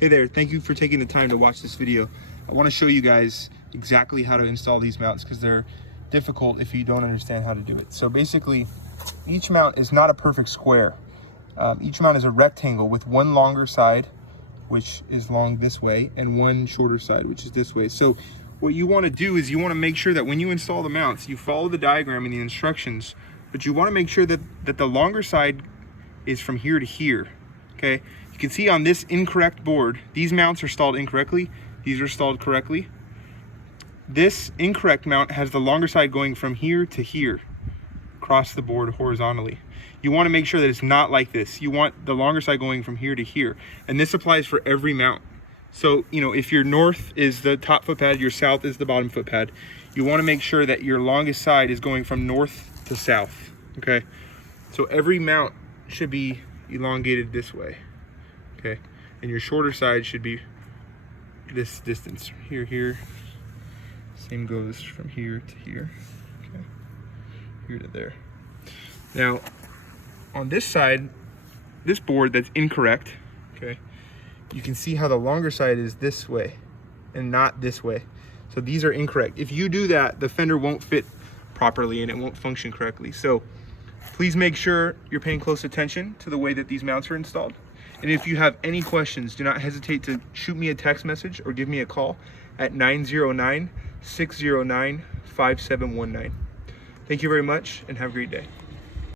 Hey there, thank you for taking the time to watch this video. I want to show you guys exactly how to install these mounts because they're difficult if you don't understand how to do it. So basically, each mount is not a perfect square. Each mount is a rectangle with one longer side, which is long this way, and one shorter side, which is this way. So what you want to do is you want to make sure that when you install the mounts, you follow the diagram and the instructions, but you want to make sure that the longer side is from here to here, okay? You can see on this incorrect board, these mounts are installed incorrectly, these are installed correctly. This incorrect mount has the longer side going from here to here, across the board horizontally. You want to make sure that it's not like this. You want the longer side going from here to here. And this applies for every mount. So, you know, if your north is the top foot pad, your south is the bottom foot pad, you want to make sure that your longest side is going from north to south, okay? So every mount should be elongated this way, okay? And your shorter side should be this distance, here. Same goes from here to here, okay? Here to there. Now, on this side, this board that's incorrect, okay? You can see how the longer side is this way and not this way. So these are incorrect. If you do that, the fender won't fit properly and it won't function correctly. So please make sure you're paying close attention to the way that these mounts are installed. And if you have any questions, do not hesitate to shoot me a text message or give me a call at 909-609-5719. Thank you very much and have a great day.